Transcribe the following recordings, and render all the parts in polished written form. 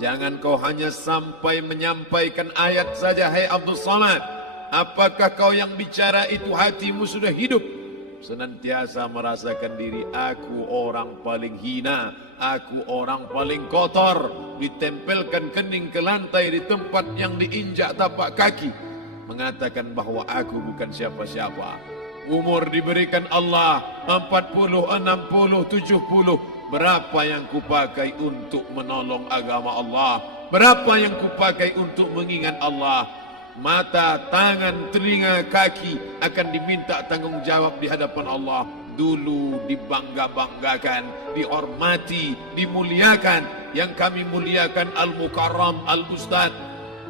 Jangan kau hanya sampai menyampaikan ayat saja, hai Abdul Samad. Apakah kau yang bicara itu hatimu sudah hidup? Senantiasa merasakan diri, aku orang paling hina, aku orang paling kotor. Ditempelkan kening ke lantai di tempat yang diinjak tapak kaki. Mengatakan bahwa aku bukan siapa-siapa. Umur diberikan Allah 40, 60, 70. Berapa yang kupakai untuk menolong agama Allah? Berapa yang kupakai untuk mengingat Allah? Mata, tangan, telinga, kaki akan diminta tanggung jawab di hadapan Allah. Dulu dibangga-banggakan, dihormati, dimuliakan. Yang kami muliakan Al-Mukarram, Al-Ustadz.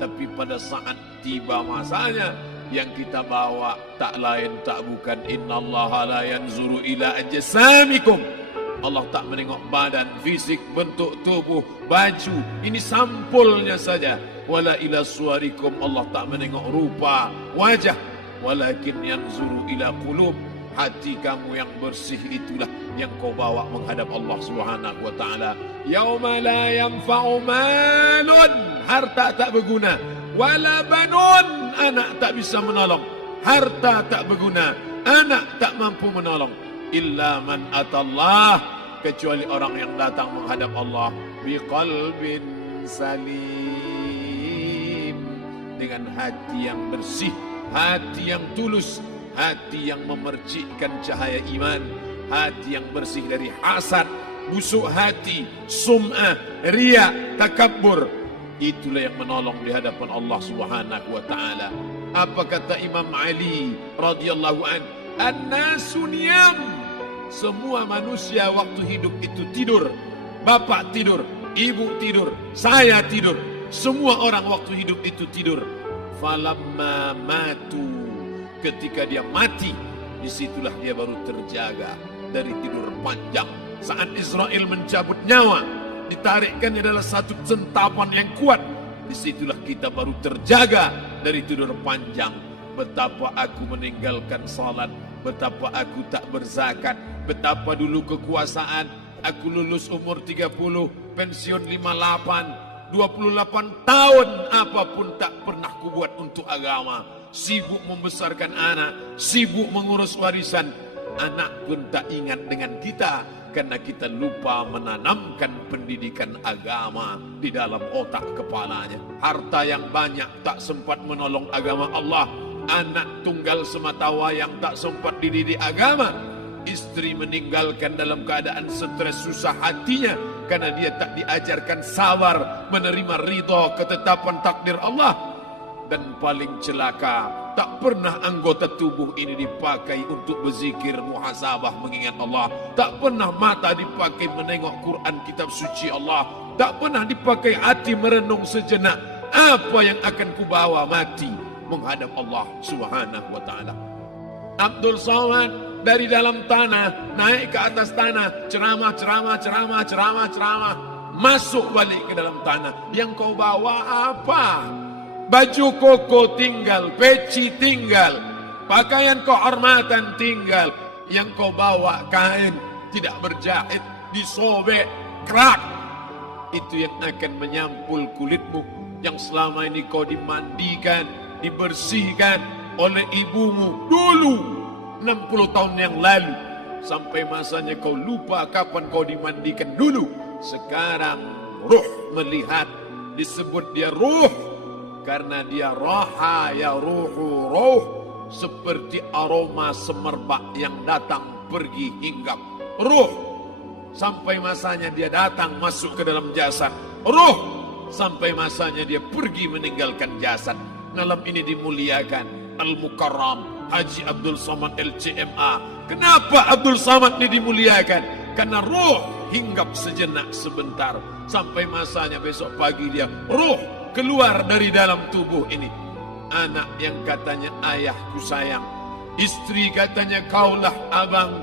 Tapi pada saat tiba masanya, yang kita bawa tak lain tak bukan innallaha la yanzuru ila ajsamikum. Allah tak menengok badan, fisik, bentuk tubuh, baju. Ini sampulnya saja. Wala ila suwarikum, Allah tak menengok rupa, wajah. Walakin yanzuru ila qulub. Hati kamu yang bersih itulah yang kau bawa menghadap Allah Subhanahu wa taala. Yauma la yanfa'u malun, harta tak berguna. Wala banun, anak tak bisa menolong. Harta tak berguna, anak tak mampu menolong. Illa man atallah, kecuali orang yang datang menghadap Allah biqalbin salim, dengan hati yang bersih, hati yang tulus, hati yang memercikkan cahaya iman, hati yang bersih dari hasad, busuk hati, sum'ah, riya, takabbur. Itulah yang menolong di hadapan Allah Subhanahu wa taala. Apa kata Imam Ali radhiyallahu an? An-nasu niyam. Semua manusia waktu hidup itu tidur. Bapak tidur, ibu tidur, saya tidur. Semua orang waktu hidup itu tidur. Falamma matu, ketika dia mati, disitulah dia baru terjaga dari tidur panjang. Saat Israel mencabut nyawa, ditarikkan adalah satu centapan yang kuat. Disitulah kita baru terjaga dari tidur panjang. Betapa aku meninggalkan salat, betapa aku tak berzakat, betapa dulu kekuasaan. Aku lulus umur 30, pensiun 58, 28 tahun apapun tak pernah kubuat untuk agama. Sibuk membesarkan anak, sibuk mengurus warisan. Anak pun tak ingat dengan kita, karena kita lupa menanamkan pendidikan agama di dalam otak kepalanya. Harta yang banyak tak sempat menolong agama Allah. Anak tunggal semata wayang tak sempat dididik agama. Istri meninggalkan dalam keadaan stres susah hatinya, karena dia tak diajarkan sabar menerima ridha ketetapan takdir Allah. Dan paling celaka, tak pernah anggota tubuh ini dipakai untuk berzikir, muhasabah, mengingat Allah. Tak pernah mata dipakai menengok Quran, kitab suci Allah. Tak pernah dipakai hati merenung sejenak. Apa yang akan kubawa mati menghadap Allah Subhanahu wa ta'ala. Abdul Samad dari dalam tanah naik ke atas tanah, ceramah, masuk balik ke dalam tanah. Yang kau bawa apa? Baju koko tinggal, peci tinggal, pakaian kehormatan tinggal. Yang kau bawa kain tidak berjahit, disobek, kerak. Itu yang akan menyampul kulitmu, yang selama ini kau dimandikan, dibersihkan oleh ibumu dulu 60 tahun yang lalu. Sampai masanya kau lupa kapan kau dimandikan dulu. Sekarang ruh melihat, disebut dia ruh karena dia raha ya ruhu ruh, seperti aroma semerbak yang datang pergi hinggap. Ruh sampai masanya dia datang masuk ke dalam jasad. Ruh sampai masanya dia pergi meninggalkan jasad. Malam ini dimuliakan Al-Mukarram Haji Abdul Samad LCMA. Kenapa Abdul Samad ini dimuliakan? Karena ruh hinggap sejenak sebentar, sampai masanya besok pagi dia ruh keluar dari dalam tubuh ini. Anak yang katanya ayahku sayang, istri katanya kaulah abang,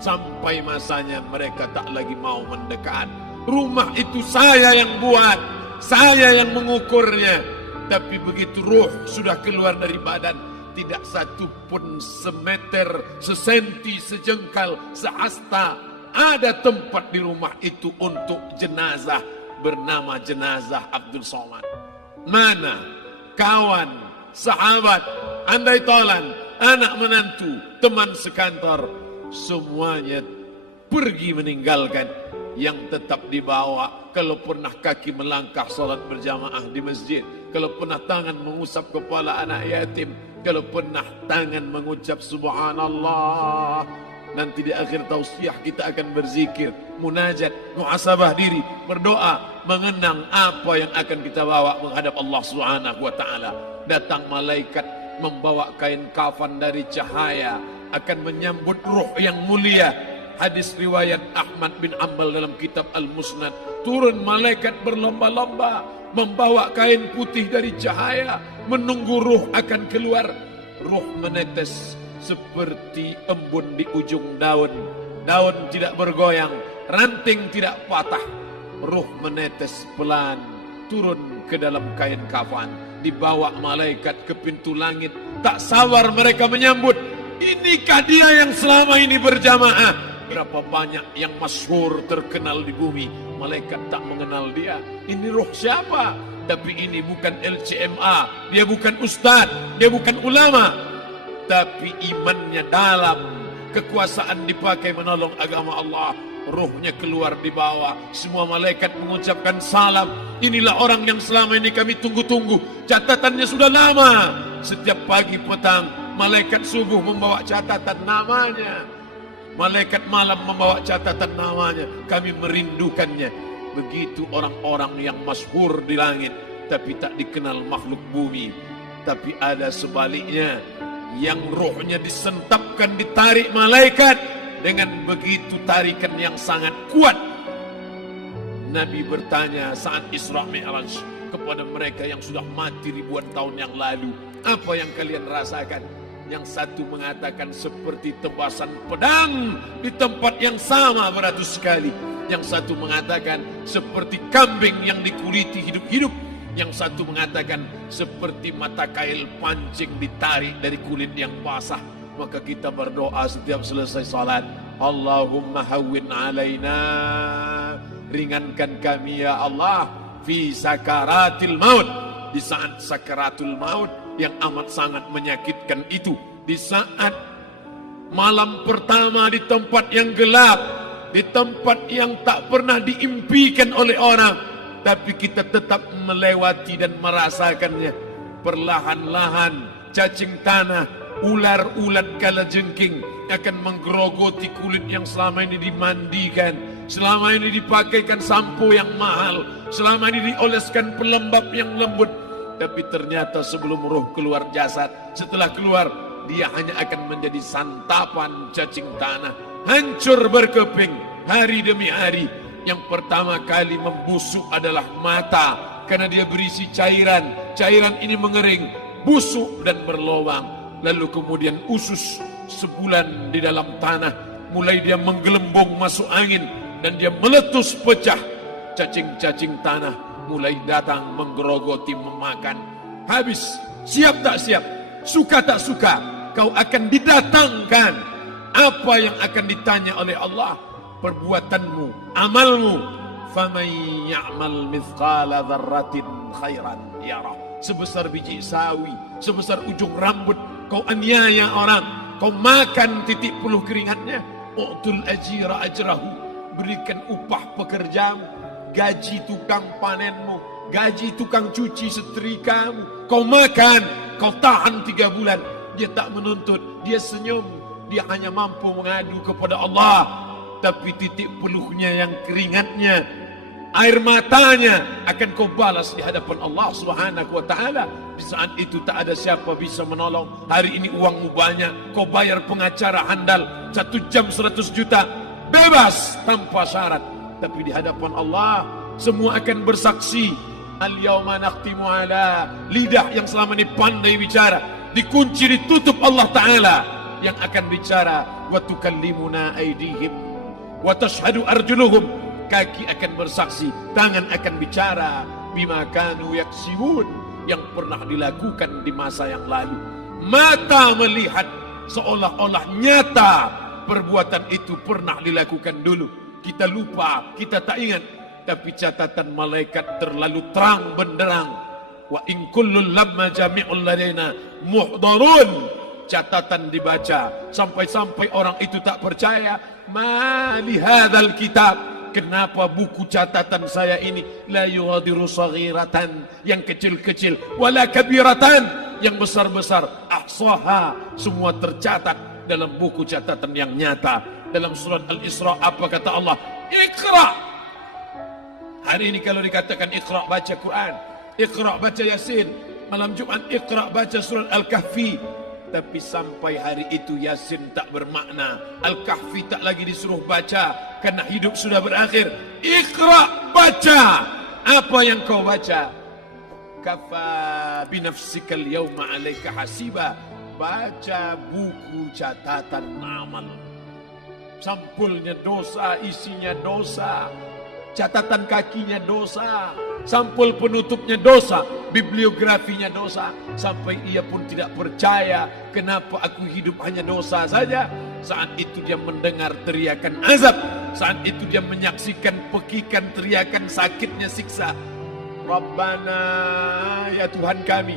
sampai masanya mereka tak lagi mau mendekat. Rumah itu saya yang buat, saya yang mengukurnya. Tapi begitu ruh sudah keluar dari badan, tidak satu pun semeter, sesenti, sejengkal, sehasta ada tempat di rumah itu untuk jenazah. bernama jenazah Abdul Somad. Mana kawan, sahabat, andai tolan, anak menantu, teman sekantor, semuanya pergi meninggalkan. Yang tetap dibawa, kalau pernah kaki melangkah salat berjamaah di masjid, kalau pernah tangan mengusap kepala anak yatim, kalau pernah tangan mengucap subhanallah. Nanti di akhir tausiah kita akan berzikir, munajat, muhasabah diri, berdoa, mengenang apa yang akan kita bawa menghadap Allah Subhanahu wa taala. Datang malaikat membawa kain kafan dari cahaya, akan menyambut ruh yang mulia. Hadis riwayat Ahmad bin Ambal dalam kitab Al-Musnad, turun malaikat berlomba-lomba membawa kain putih dari cahaya, menunggu ruh akan keluar. Ruh menetes seperti embun di ujung daun. Daun tidak bergoyang, ranting tidak patah. Ruh menetes pelan, turun ke dalam kain kafan, dibawa malaikat ke pintu langit. Tak sabar mereka menyambut. Inikah dia yang selama ini berjamaah? Berapa banyak yang masyhur terkenal di bumi, malaikat tak mengenal dia. Ini roh siapa? Tapi ini bukan LCMA, dia bukan ustaz, dia bukan ulama, tapi imannya dalam, kekuasaan dipakai menolong agama Allah. Ruhnya keluar di bawah, semua malaikat mengucapkan salam. Inilah orang yang selama ini kami tunggu-tunggu, catatannya sudah lama. Setiap pagi petang, malaikat subuh membawa catatan namanya, malaikat malam membawa catatan namanya. Kami merindukannya. Begitu orang-orang yang masyhur di langit, tapi tak dikenal makhluk bumi. Tapi ada sebaliknya, yang rohnya disentapkan, ditarik malaikat dengan begitu tarikan yang sangat kuat. Nabi bertanya saat Isra Mi'raj kepada mereka yang sudah mati ribuan tahun yang lalu, apa yang kalian rasakan? Yang satu mengatakan seperti tebasan pedang di tempat yang sama beratus kali. Yang satu mengatakan seperti kambing yang dikuliti hidup-hidup. Yang satu mengatakan seperti mata kail pancing ditarik dari kulit yang basah. Maka kita berdoa setiap selesai salat, Allahumma hawwin alaina, ringankan kami ya Allah, fi sakaratil maut, di saat sakaratul maut yang amat sangat menyakitkan itu, di saat malam pertama di tempat yang gelap, di tempat yang tak pernah diimpikan oleh orang, tapi kita tetap melewati dan merasakannya. Perlahan-lahan cacing tanah, ular-ulat kalajengking akan menggerogoti kulit yang selama ini dimandikan, selama ini dipakaikan sampo yang mahal, selama ini dioleskan pelembab yang lembut. Tapi ternyata sebelum roh keluar jasad, setelah keluar, dia hanya akan menjadi santapan cacing tanah, hancur berkeping hari demi hari. Yang pertama kali membusuk adalah mata, karena dia berisi cairan. Cairan ini mengering, busuk dan berlubang. Lalu kemudian usus sebulan di dalam tanah, mulai dia menggelembung masuk angin dan dia meletus pecah. Cacing-cacing tanah mulai datang menggerogoti, memakan. Habis, siap tak siap, suka tak suka, kau akan didatangkan. Apa yang akan ditanya oleh Allah? Perbuatanmu, amalmu. Faman ya'mal mithqala dzarratin khairan yarah. Sebesar biji sawi, sebesar ujung rambut, kau aniaya orang, kau makan titik puluh keringatnya. U'tul ajira ajrahu, berikan upah pekerjamu, gaji tukang panenmu, gaji tukang cuci setrikamu. Kau makan, kau tahan 3 bulan. Dia tak menuntut, dia senyum, dia hanya mampu mengadu kepada Allah. Tapi titik peluhnya yang keringatnya, air matanya akan kau balas di hadapan Allah Subhanahu wa taala. Di saat itu tak ada siapa bisa menolong. Hari ini uangmu banyak, kau bayar pengacara handal 1 jam 100 juta, bebas tanpa syarat. Tapi di hadapan Allah semua akan bersaksi. Al-yawma nakhtimu ala, lidah yang selama ini pandai bicara dikunci, ditutup Allah Ta'ala yang akan bicara. Wa tukallimuna aydihim wa tashhadu arjuluhum, kaki akan bersaksi, tangan akan bicara. Bima kanu yaksibun, yang pernah dilakukan di masa yang lalu. Mata melihat seolah-olah nyata perbuatan itu pernah dilakukan dulu. Kita lupa, kita tak ingat. tapi catatan malaikat terlalu terang benderang. Wa in kullun lamma jami'ul ladaina muhdharun. Catatan dibaca sampai-sampai orang itu tak percaya. Ma li hadzal kitab, kenapa buku catatan saya ini la yughadiru saghiratan, yang kecil-kecil, wala kabiratan, yang besar-besar, ahsaha, semua tercatat dalam buku catatan yang nyata. Dalam surat Al-Isra apa kata Allah? Iqra. Hari ini kalau dikatakan Iqra baca Quran, Iqra baca Yasin, malam Jumat Iqra baca surat Al-Kahfi. Tapi sampai hari itu Yasin tak bermakna, Al-Kahfi tak lagi disuruh baca karena hidup sudah berakhir. Iqra, baca. Apa yang kau baca? Kafa binafsikal yawma alaika hasiba. Baca buku catatan amal. Sampulnya dosa, isinya dosa. Catatan kakinya dosa, sampul penutupnya dosa, bibliografinya dosa. Sampai ia pun tidak percaya, kenapa aku hidup hanya dosa saja. Saat itu dia mendengar teriakan azab, saat itu dia menyaksikan pekikan teriakan sakitnya siksa. Rabbana, ya Tuhan kami,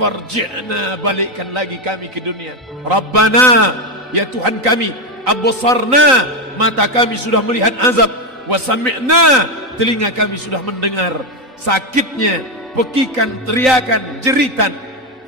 farji'na, balikkan lagi kami ke dunia. Rabbana, ya Tuhan kami, absarna, mata kami sudah melihat azab. Wasami'na, telinga kami sudah mendengar sakitnya, pekikan, teriakan, jeritan.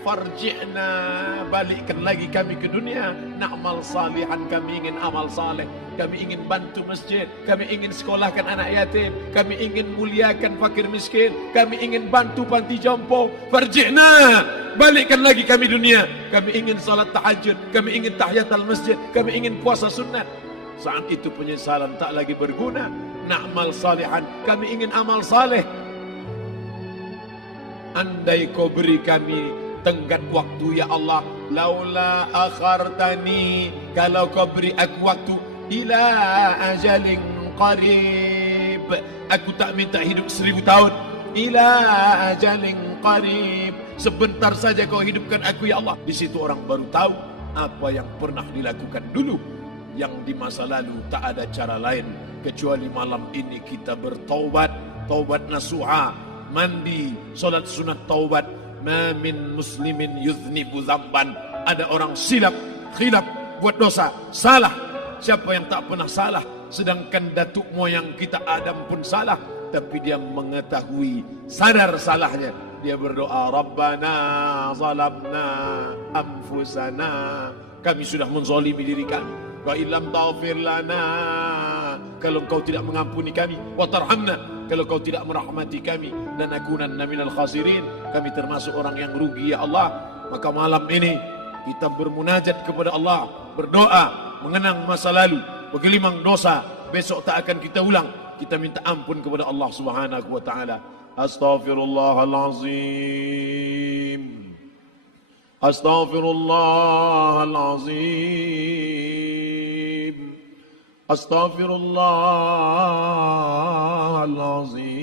Farji'na, balikkan lagi kami ke dunia. Na'mal salihan, kami ingin amal saleh. Kami ingin bantu masjid, kami ingin sekolahkan anak yatim, kami ingin muliakan fakir miskin, kami ingin bantu panti jompo. Farji'na, balikkan lagi kami dunia. Kami ingin salat tahajud, kami ingin tahiyatul masjid, kami ingin puasa sunat. Saat itu penyesalan tak lagi berguna. Na'mal salihan, kami ingin amal saleh. Andai kau beri kami tenggat waktu ya Allah, laula akhartani, kalau kau beri aku waktu, ila ajalin qarib, aku tak minta hidup 1000 tahun. Ila ajalin qarib, sebentar saja kau hidupkan aku ya Allah. Di situ orang baru tahu apa yang pernah dilakukan dulu, yang di masa lalu tak ada cara lain kecuali malam ini kita bertaubat, taubat nasuha, mandi, solat sunat taubat. Ma min muslimin yuznibu zamban, ada orang silap, khilaf, buat dosa, salah. Siapa yang tak pernah salah? Sedangkan datuk moyang kita Adam pun salah, tapi dia mengetahui, sadar salahnya. Dia berdoa, Rabbana zalamna anfusana, kami sudah menzalimi diri kami. Wa illam taghfir lana, kalau kau tidak mengampuni kami, wa tarhamna, kalau kau tidak merahmati kami, dan akunanna minal khasirin, kami termasuk orang yang rugi ya Allah. Maka malam ini kita bermunajat kepada Allah, berdoa, mengenang masa lalu, bergelimang dosa, besok tak akan kita ulang. Kita minta ampun kepada Allah Subhanahu wa taala. Astaghfirullahalazim. Astaghfirullahalazim. Astaghfirullahalazim.